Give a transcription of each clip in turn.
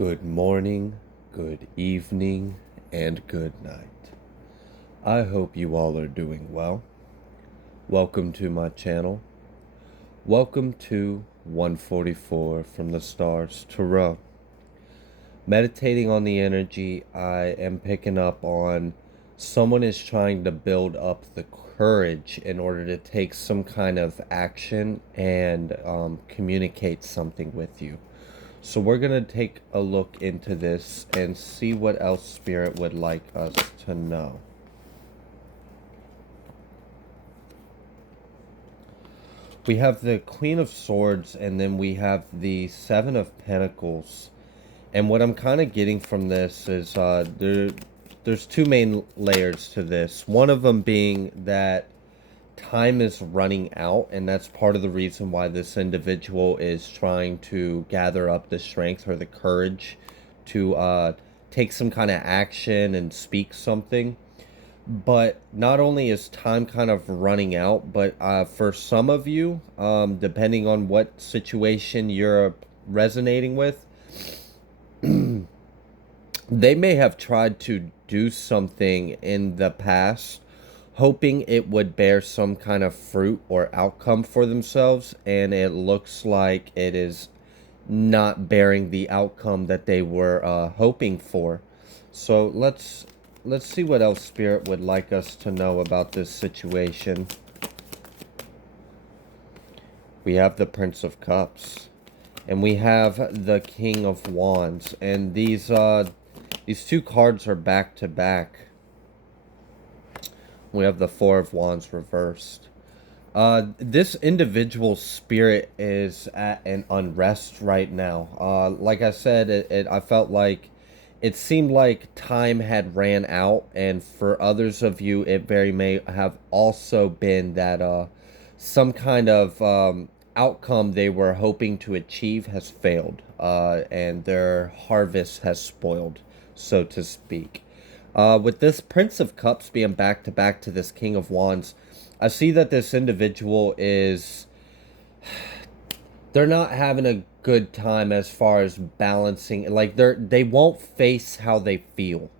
Good morning, good evening, and good night. I hope you all are doing well. Welcome to my channel. Welcome to 144 from the Stars Tarot. Meditating on the energy, I am picking up on someone is trying to build up the courage in order to take some kind of action and communicate something with you. So we're going to take a look into this and see what else Spirit would like us to know. We have the Queen of Swords, and then we have the Seven of Pentacles. And what I'm kind of getting from this is there's two main layers to this. One of them being that time is running out, and that's part of the reason why this individual is trying to gather up the strength or the courage to take some kind of action and speak something. But not only is time kind of running out, but for some of you, depending on what situation you're resonating with, they may have tried to do something in the past hoping it would bear some kind of fruit or outcome for themselves, and it looks like it is not bearing the outcome that they were hoping for. So let's see what else Spirit would like us to know about this situation. We have the Prince of Cups, and we have the King of Wands, and these two cards are back to back. We have the Four of Wands reversed. This individual's spirit is at an unrest right now. Like I said, I felt like it seemed like time had ran out, and for others of you, it very may have also been that some kind of outcome they were hoping to achieve has failed, and their harvest has spoiled, so to speak. With this Prince of Cups being back to back to this King of Wands, I see that this individual is, they're not having a good time as far as balancing, like they won't face how they feel.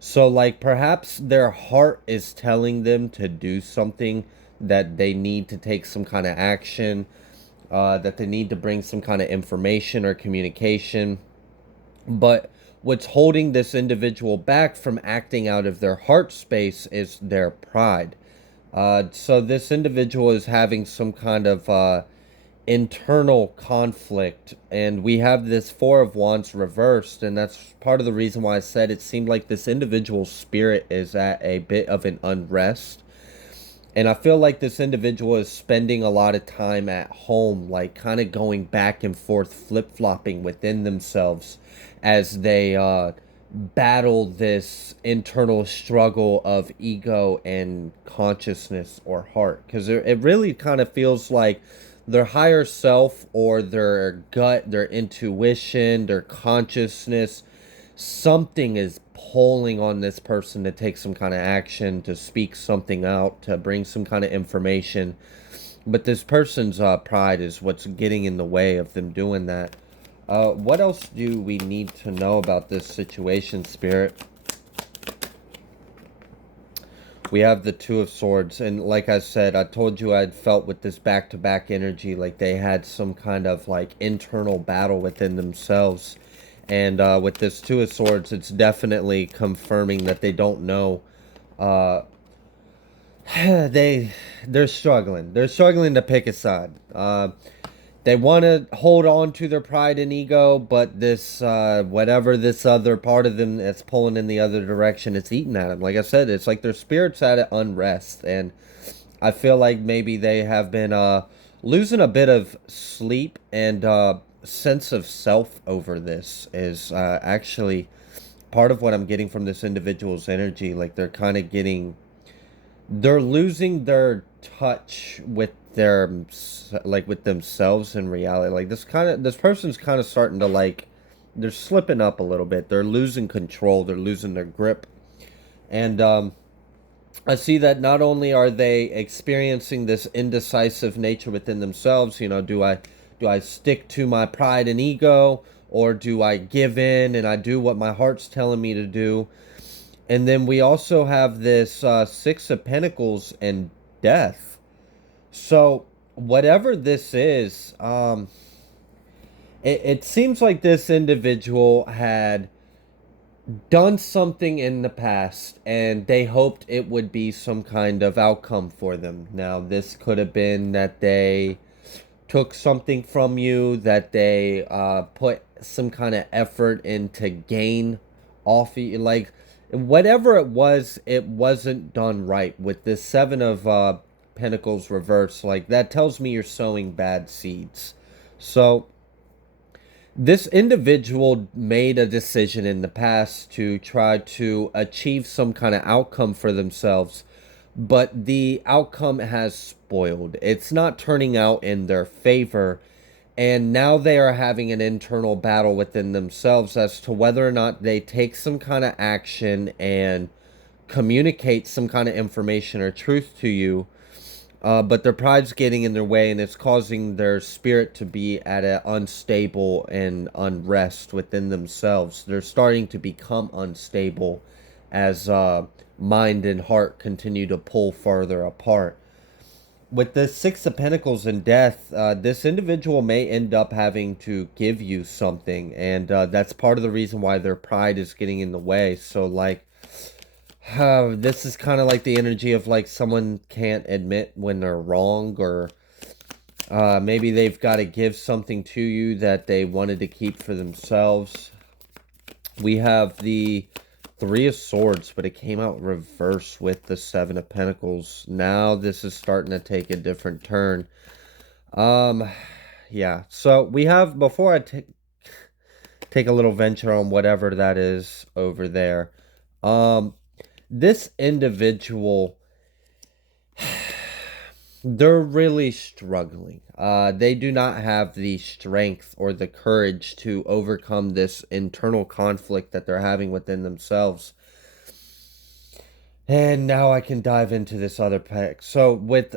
So like perhaps their heart is telling them to do something, that they need to take some kind of action, that they need to bring some kind of information or communication. But what's holding this individual back from acting out of their heart space is their pride. So this individual is having some kind of internal conflict, and we have this Four of Wands reversed, and that's part of the reason why I said it seemed like this individual's spirit is at a bit of an unrest. And I feel like this individual is spending a lot of time at home, like kind of going back and forth, flip-flopping within themselves as they battle this internal struggle of ego and consciousness or heart. Because it really kind of feels like their higher self or their gut, their intuition, their consciousness, something is pulling on this person to take some kind of action, to speak something out, to bring some kind of information. But this person's pride is what's getting in the way of them doing that. What else do we need to know about this situation, Spirit? We have the Two of Swords, and like I said, I told you I'd felt with this back-to-back energy like they had some kind of like internal battle within themselves. And with this Two of Swords, it's definitely confirming that they don't know. They're struggling. They're struggling to pick a side. They want to hold on to their pride and ego, but this whatever this other part of them that's pulling in the other direction, it's eating at them. Like I said, it's like their spirit's at an unrest, and I feel like maybe they have been losing a bit of sleep and sense of self over this is actually part of what I'm getting from this individual's energy. Like they're kind of they're losing their touch with their, like with themselves in reality. Like this person's kind of starting to like, they're slipping up a little bit. They're losing control. They're losing their grip. And I see that not only are they experiencing this indecisive nature within themselves, you know, do I stick to my pride and ego, or do I give in and I do what my heart's telling me to do? And then we also have this Six of Pentacles and death. So whatever this is, it seems like this individual had done something in the past and they hoped it would be some kind of outcome for them. Now, this could have been that they took something from you, that they put some kind of effort into gain off of you. Like, whatever it wasn't done right with this Seven of Pentacles reverse. Like, that tells me you're sowing bad seeds. So this individual made a decision in the past to try to achieve some kind of outcome for themselves, but the outcome has spoiled. It's not turning out in their favor, and now they are having an internal battle within themselves as to whether or not they take some kind of action and communicate some kind of information or truth to you, but their pride's getting in their way, and it's causing their spirit to be at an unstable and unrest within themselves. They're starting to become unstable as mind and heart continue to pull farther apart. With the Six of Pentacles and death, this individual may end up having to give you something, and that's part of the reason why their pride is getting in the way. So, like, this is kind of like the energy of like someone can't admit when they're wrong, or maybe they've got to give something to you that they wanted to keep for themselves. We have the Three of Swords, but it came out reverse with the Seven of Pentacles. Now this is starting to take a different turn. Yeah. So we have, before I take a little venture on whatever that is over there, this individual, they're really struggling. They do not have the strength or the courage to overcome this internal conflict that they're having within themselves. And now I can dive into this other pack. So with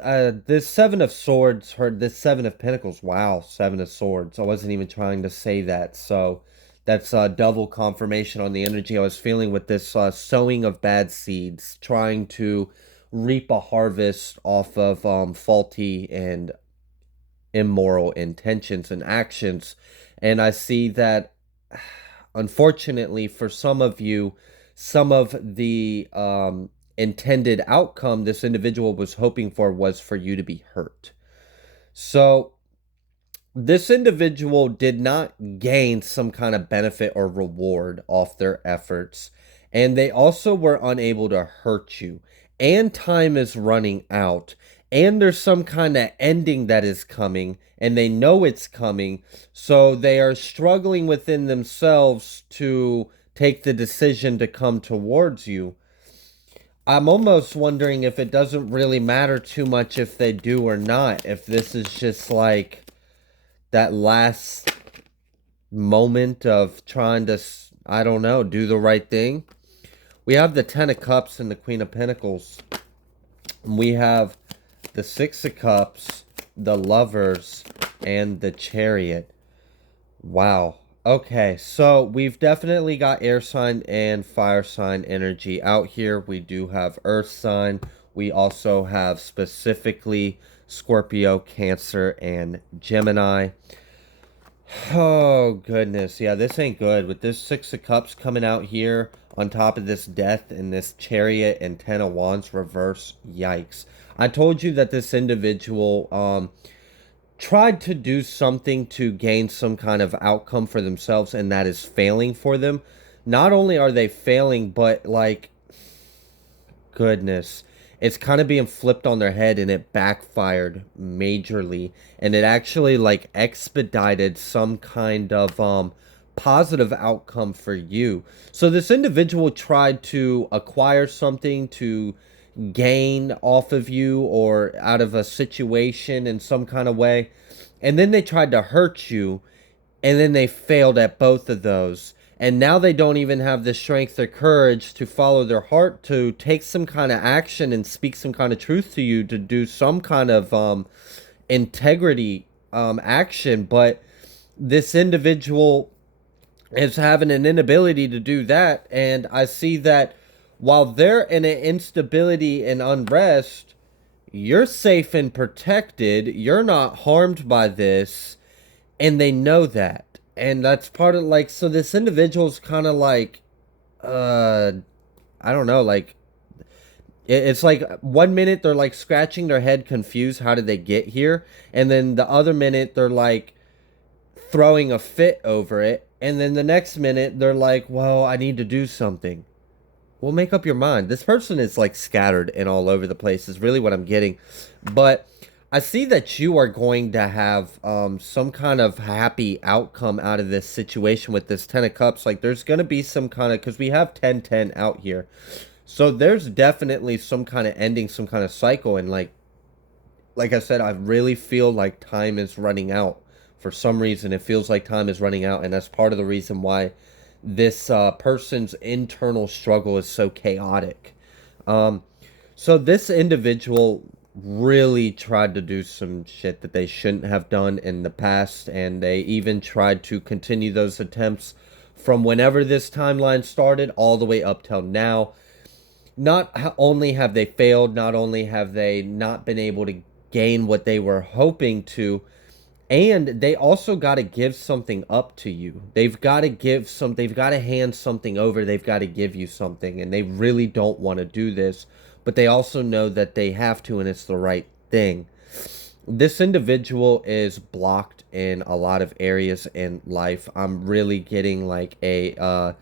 this Seven of Swords, or this Seven of Pentacles, wow, Seven of Swords. I wasn't even trying to say that. So that's double confirmation on the energy I was feeling with this sowing of bad seeds, trying to reap a harvest off of faulty and immoral intentions and actions. And I see that, unfortunately, for some of you, some of the intended outcome this individual was hoping for was for you to be hurt. So this individual did not gain some kind of benefit or reward off their efforts, and they also were unable to hurt you. And time is running out, and there's some kind of ending that is coming, and they know it's coming, so they are struggling within themselves to take the decision to come towards you. I'm almost wondering if it doesn't really matter too much if they do or not, if this is just like that last moment of trying to, I don't know, do the right thing. We have the Ten of Cups and the Queen of Pentacles. We have the Six of Cups, the Lovers, and the Chariot. Wow. Okay, so we've definitely got air sign and fire sign energy out here. We do have earth sign. We also have specifically Scorpio, Cancer, and Gemini. Oh, goodness. Yeah, this ain't good. With this Six of Cups coming out here on top of this death and this Chariot and Ten of Wands reverse. Yikes. I told you that this individual tried to do something to gain some kind of outcome for themselves, and that is failing for them. Not only are they failing, but like, goodness, it's kind of being flipped on their head, and it backfired majorly, and it actually like expedited some kind of positive outcome for you. So this individual tried to acquire something to gain off of you or out of a situation in some kind of way, and then they tried to hurt you, and then they failed at both of those, and now they don't even have the strength or courage to follow their heart, to take some kind of action and speak some kind of truth to you, to do some kind of integrity action. But this individual, is having an inability to do that. And I see that while they're in an instability and unrest, you're safe and protected. You're not harmed by this. And they know that. And that's part of like, so this individual's kind of like, uh, I don't know, like, it's like 1 minute they're like scratching their head confused. How did they get here? And then the other minute they're like, throwing a fit over it. And then the next minute, they're like, well, I need to do something. Well, make up your mind. This person is like scattered and all over the place, is really what I'm getting. But I see that you are going to have some kind of happy outcome out of this situation with this 10 of Cups. Like, there's going to be some kind of, because we have 10-10 out here. So there's definitely some kind of ending, some kind of cycle. And like I said, I really feel like time is running out. For some reason, it feels like time is running out, and that's part of the reason why this person's internal struggle is so chaotic. Um, so this individual really tried to do some shit that they shouldn't have done in the past, and they even tried to continue those attempts from whenever this timeline started all the way up till now. Not only have they failed, not only have they not been able to gain what they were hoping to, and they also got to give something up to you. They've got to hand something over. They've got to give you something. And they really don't want to do this, but they also know that they have to, and it's the right thing. This individual is blocked in a lot of areas in life. I'm really getting like a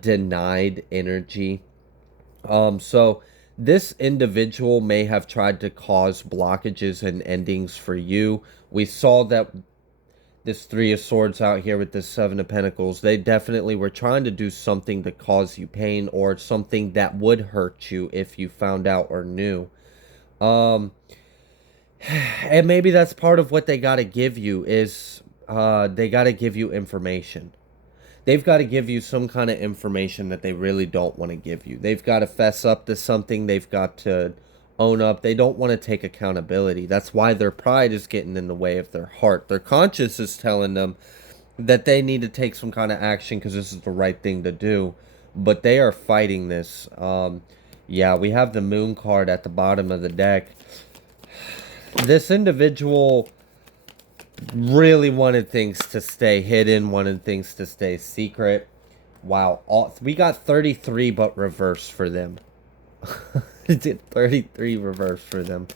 denied energy. So this individual may have tried to cause blockages and endings for you. We saw that this Three of Swords out here with this Seven of Pentacles, they definitely were trying to do something to cause you pain or something that would hurt you if you found out or knew. Um, and maybe that's part of what they got to give you is they got to give you information. They've got to give you some kind of information that they really don't want to give you. They've got to fess up to something. They've got to own up. They don't want to take accountability. That's why their pride is getting in the way of their heart. Their conscience is telling them that they need to take some kind of action because this is the right thing to do. But they are fighting this. Yeah, we have the Moon card at the bottom of the deck. This individual really wanted things to stay hidden, wanted things to stay secret. Wow, we got 33 but reverse for them. 33 reverse for them.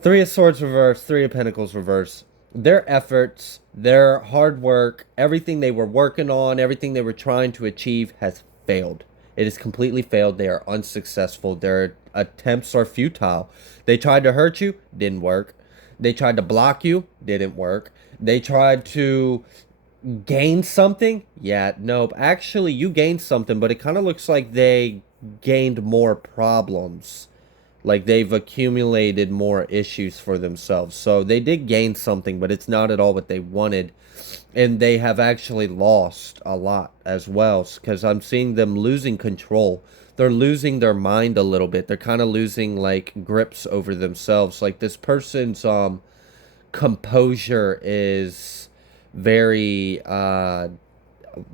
Three of Swords reverse, Three of Pentacles reverse. Their efforts, their hard work, everything they were working on, everything they were trying to achieve has failed. It has completely failed. They are unsuccessful. Their attempts are futile. They tried to hurt you, didn't work. They tried to block you, didn't work. They tried to gain something. Yeah, nope. Actually, you gained something, but it kind of looks like they gained more problems. Like they've accumulated more issues for themselves. So they did gain something, but it's not at all what they wanted. And they have actually lost a lot as well, because I'm seeing them losing control. They're losing their mind a little bit. They're kind of losing like grips over themselves. Like this person's composure is very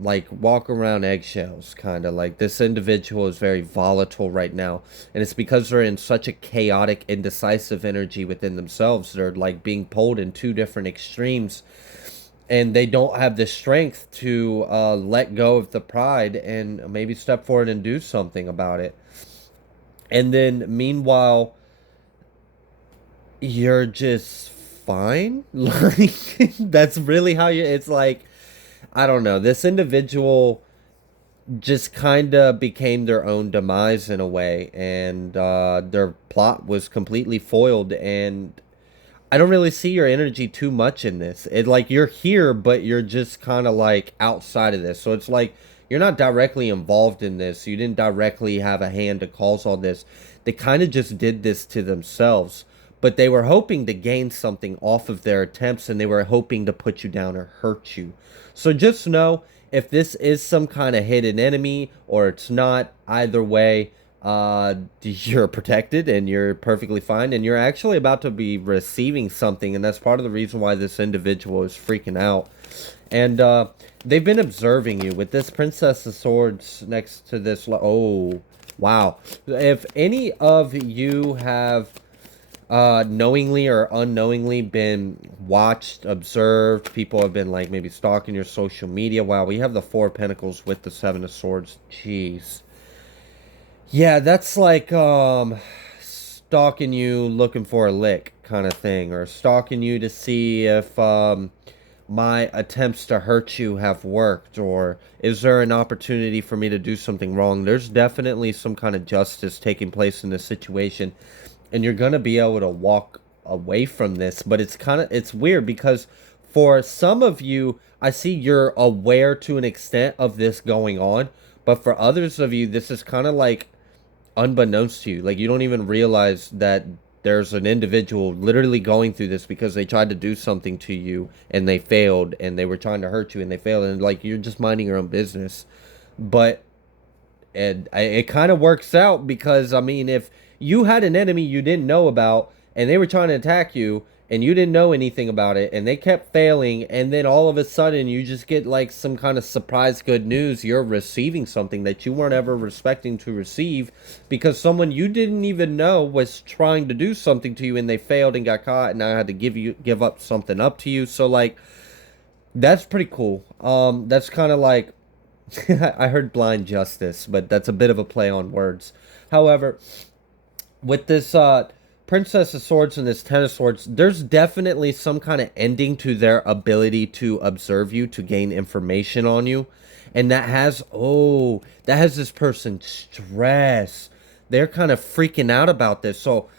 like walk around eggshells, kind of like this individual is very volatile right now, and it's because they're in such a chaotic, indecisive energy within themselves. They're like being pulled in two different extremes, and they don't have the strength to let go of the pride and maybe step forward and do something about it. And then meanwhile, you're just fine. Like that's really how you, it's like, I don't know, this individual just kind of became their own demise in a way, and their plot was completely foiled. And I don't really see your energy too much in this. It like you're here, but you're just kind of like outside of this. So it's like you're not directly involved in this. You didn't directly have a hand to cause all this. They kind of just did this to themselves. But they were hoping to gain something off of their attempts, and they were hoping to put you down or hurt you. So just know if this is some kind of hidden enemy or it's not, either way, you're protected and you're perfectly fine, and you're actually about to be receiving something, and that's part of the reason why this individual is freaking out. And they've been observing you with this Princess of Swords next to this. Oh, wow. If any of you have knowingly or unknowingly been watched, observed, people have been like maybe stalking your social media. Wow, we have the Four of Pentacles with the Seven of Swords. Jeez. Yeah, that's like stalking you looking for a lick kind of thing, or stalking you to see if my attempts to hurt you have worked, or is there an opportunity for me to do something wrong. There's definitely some kind of justice taking place in this situation, and you're gonna be able to walk away from this. But it's weird because for some of you, I see you're aware to an extent of this going on, but for others of you, this is kind of like unbeknownst to you. Like, you don't even realize that there's an individual literally going through this because they tried to do something to you and they failed, and they were trying to hurt you and they failed, and like you're just minding your own business. But it kind of works out because, I mean, if you had an enemy you didn't know about and they were trying to attack you and you didn't know anything about it and they kept failing, and then all of a sudden you just get like some kind of surprise good news, you're receiving something that you weren't ever expecting to receive because someone you didn't even know was trying to do something to you and they failed and got caught, and now I had to give up something up to you. So like, that's pretty cool. That's kind of like I heard blind justice, but that's a bit of a play on words. However, with this Princess of Swords and this Ten of Swords, there's definitely some kind of ending to their ability to observe you, to gain information on you. And that has this person stressed. They're kind of freaking out about this. So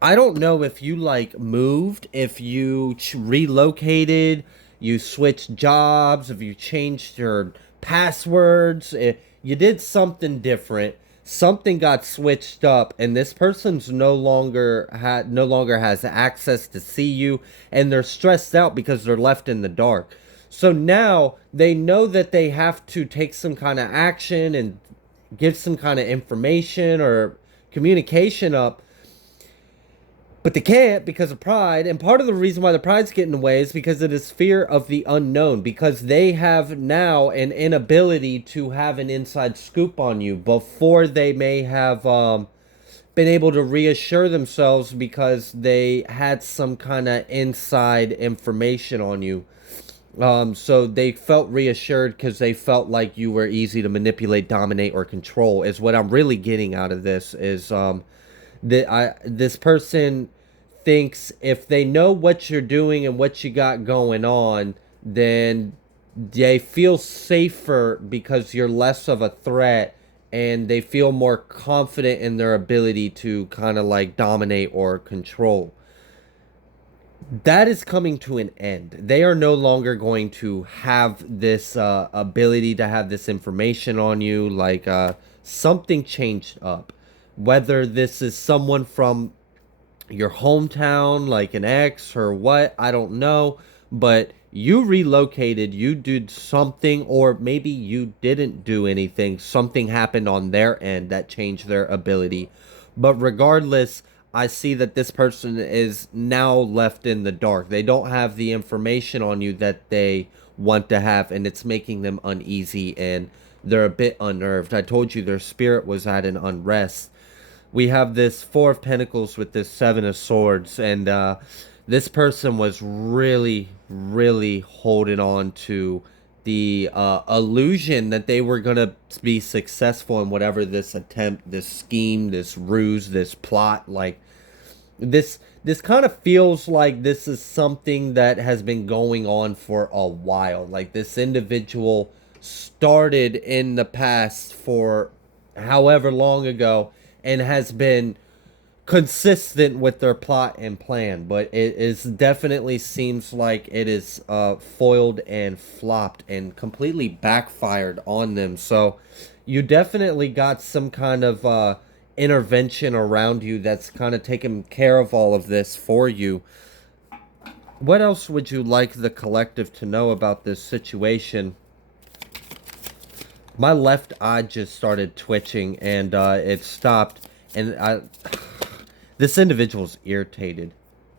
I don't know if you like moved, if you relocated, you switched jobs, if you changed your passwords, if you did something different, something got switched up, and this person's no longer has access to see you, and they're stressed out because they're left in the dark. So now they know that they have to take some kind of action and give some kind of information or communication up, but they can't because of pride. And part of the reason why the pride's getting in the way is because it is fear of the unknown. Because they have now an inability to have an inside scoop on you before they may have been able to reassure themselves because they had some kind of inside information on you. So they felt reassured because they felt like you were easy to manipulate, dominate, or control. Is what I'm really getting out of this is this person thinks if they know what you're doing and what you got going on, then they feel safer because you're less of a threat, and they feel more confident in their ability to kind of like dominate or control. That is coming to an end. They are no longer going to have this ability to have this information on you. Like, something changed up. Whether this is someone from your hometown, like an ex or what, I don't know. But you relocated, you did something, or maybe you didn't do anything. Something happened on their end that changed their ability. But regardless, I see that this person is now left in the dark. They don't have the information on you that they want to have, and it's making them uneasy, and they're a bit unnerved. I told you their spirit was at an unrest. We have this Four of Pentacles with this Seven of Swords, and this person was really, really holding on to the illusion that they were going to be successful in whatever this attempt, this scheme, this ruse, this plot. Like, this kind of feels like this is something that has been going on for a while. Like, this individual started in the past for however long ago and has been consistent with their plot and plan, but it is definitely seems like it is foiled and flopped and completely backfired on them. So you definitely got some kind of intervention around you that's kind of taking care of all of this for you. What else would you like the collective to know about this situation? My left eye just started twitching, and it stopped. And this individual's irritated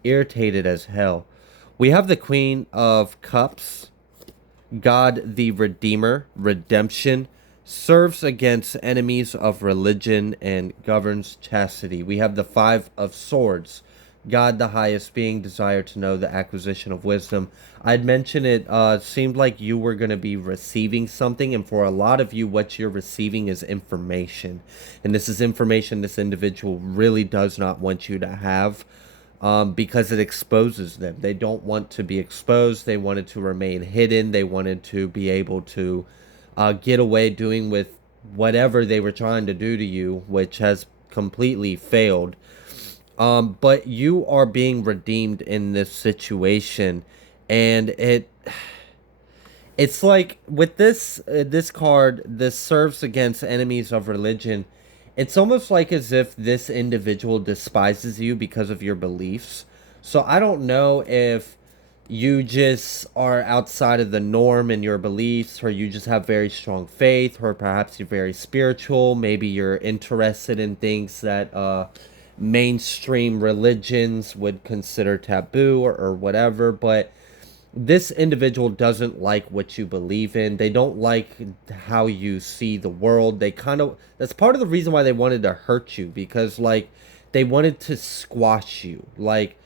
as hell. We have the Queen of Cups. God the Redeemer, redemption, serves against enemies of religion and governs chastity. We have the Five of Swords. God the highest being, desire to know, the acquisition of wisdom. I'd mentioned it seemed like you were going to be receiving something, and for a lot of you, what you're receiving is information. And this is information this individual really does not want you to have, because it exposes them. They don't want to be exposed. They wanted to remain hidden. They wanted to be able to get away doing with whatever they were trying to do to you, which has completely failed. But you are being redeemed in this situation, and it's like with this card, this serves against enemies of religion. It's almost like as if this individual despises you because of your beliefs. So I don't know if you just are outside of the norm in your beliefs, or you just have very strong faith, or perhaps you're very spiritual. Maybe you're interested in things that mainstream religions would consider taboo, or whatever. But this individual doesn't like what you believe in. They don't like how you see the world. They kind of, that's part of the reason why they wanted to hurt you, because like they wanted to squash you. Like,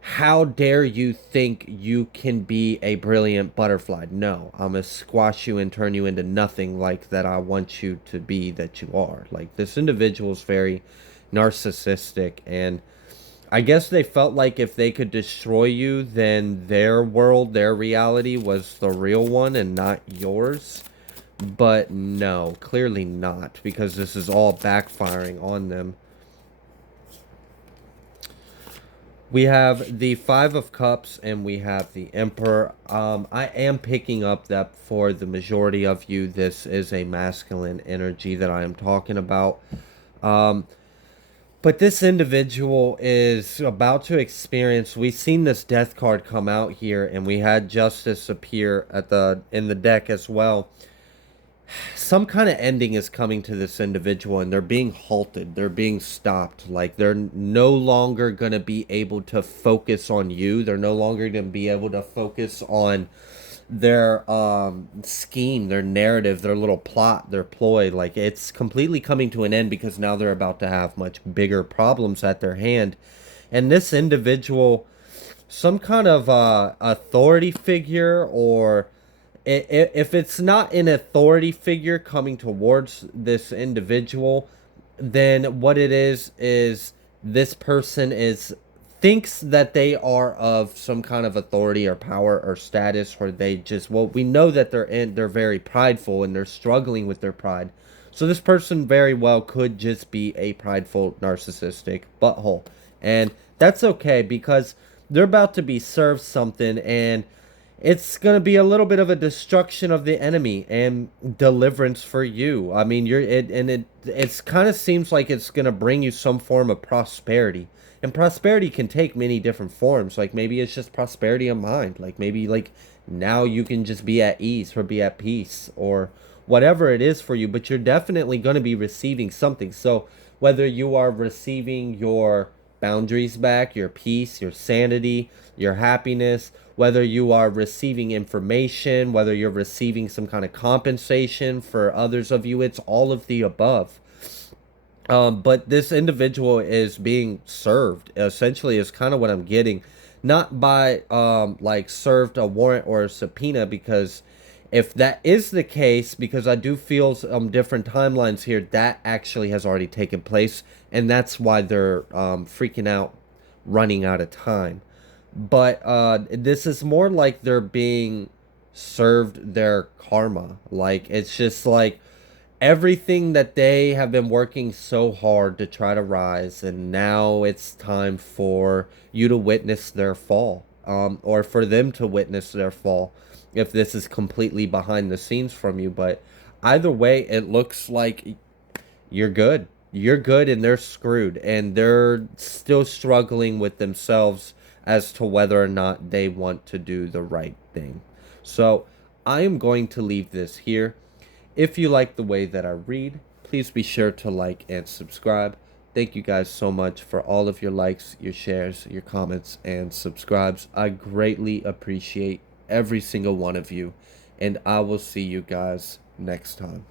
how dare you think you can be a brilliant butterfly? No, I'm gonna squash you and turn you into nothing like that I want you to be that you are. Like, this individual is very narcissistic, and I guess they felt like if they could destroy you, then their world, their reality was the real one and not yours. But no, clearly not, because this is all backfiring on them. We have the Five of Cups and we have the Emperor. I am picking up that for the majority of you, this is a masculine energy that I am talking about. But this individual is about to experience. We've seen this Death card come out here, and we had Justice appear at the in the deck as well. Some kind of ending is coming to this individual, and they're being halted. They're being stopped. Like, they're no longer going to be able to focus on you. They're no longer going to be able to focus on their scheme, their narrative, their little plot, their ploy. Like, it's completely coming to an end, because now they're about to have much bigger problems at their hand. And this individual, some kind of authority figure, or if it's not an authority figure coming towards this individual, then what it is this person is thinks that they are of some kind of authority or power or status, or they just, well, we know that they're very prideful and they're struggling with their pride. So this person very well could just be a prideful narcissistic butthole, and that's okay, because they're about to be served something, and it's going to be a little bit of a destruction of the enemy and deliverance for you. I mean, it's kind of seems like it's going to bring you some form of prosperity. And prosperity can take many different forms. Like, maybe it's just prosperity of mind. Like, maybe like now you can just be at ease or be at peace, or whatever it is for you, but you're definitely going to be receiving something. So whether you are receiving your boundaries back, your peace, your sanity, your happiness, whether you are receiving information, whether you're receiving some kind of compensation, for others of you, it's all of the above. But this individual is being served, essentially, is kind of what I'm getting. Not by like served a warrant or a subpoena, because if that is the case, because I do feel some different timelines here, that actually has already taken place, and that's why they're freaking out, running out of time. But this is more like they're being served their karma. Like, it's just like everything that they have been working so hard to try to rise, and now it's time for you to witness their fall, or for them to witness their fall, if this is completely behind the scenes from you. But either way, it looks like you're good and they're screwed, and they're still struggling with themselves as to whether or not they want to do the right thing. So I am going to leave this here. If you like the way that I read, please be sure to like and subscribe. Thank you guys so much for all of your likes, your shares, your comments, and subscribes. I greatly appreciate every single one of you, and I will see you guys next time.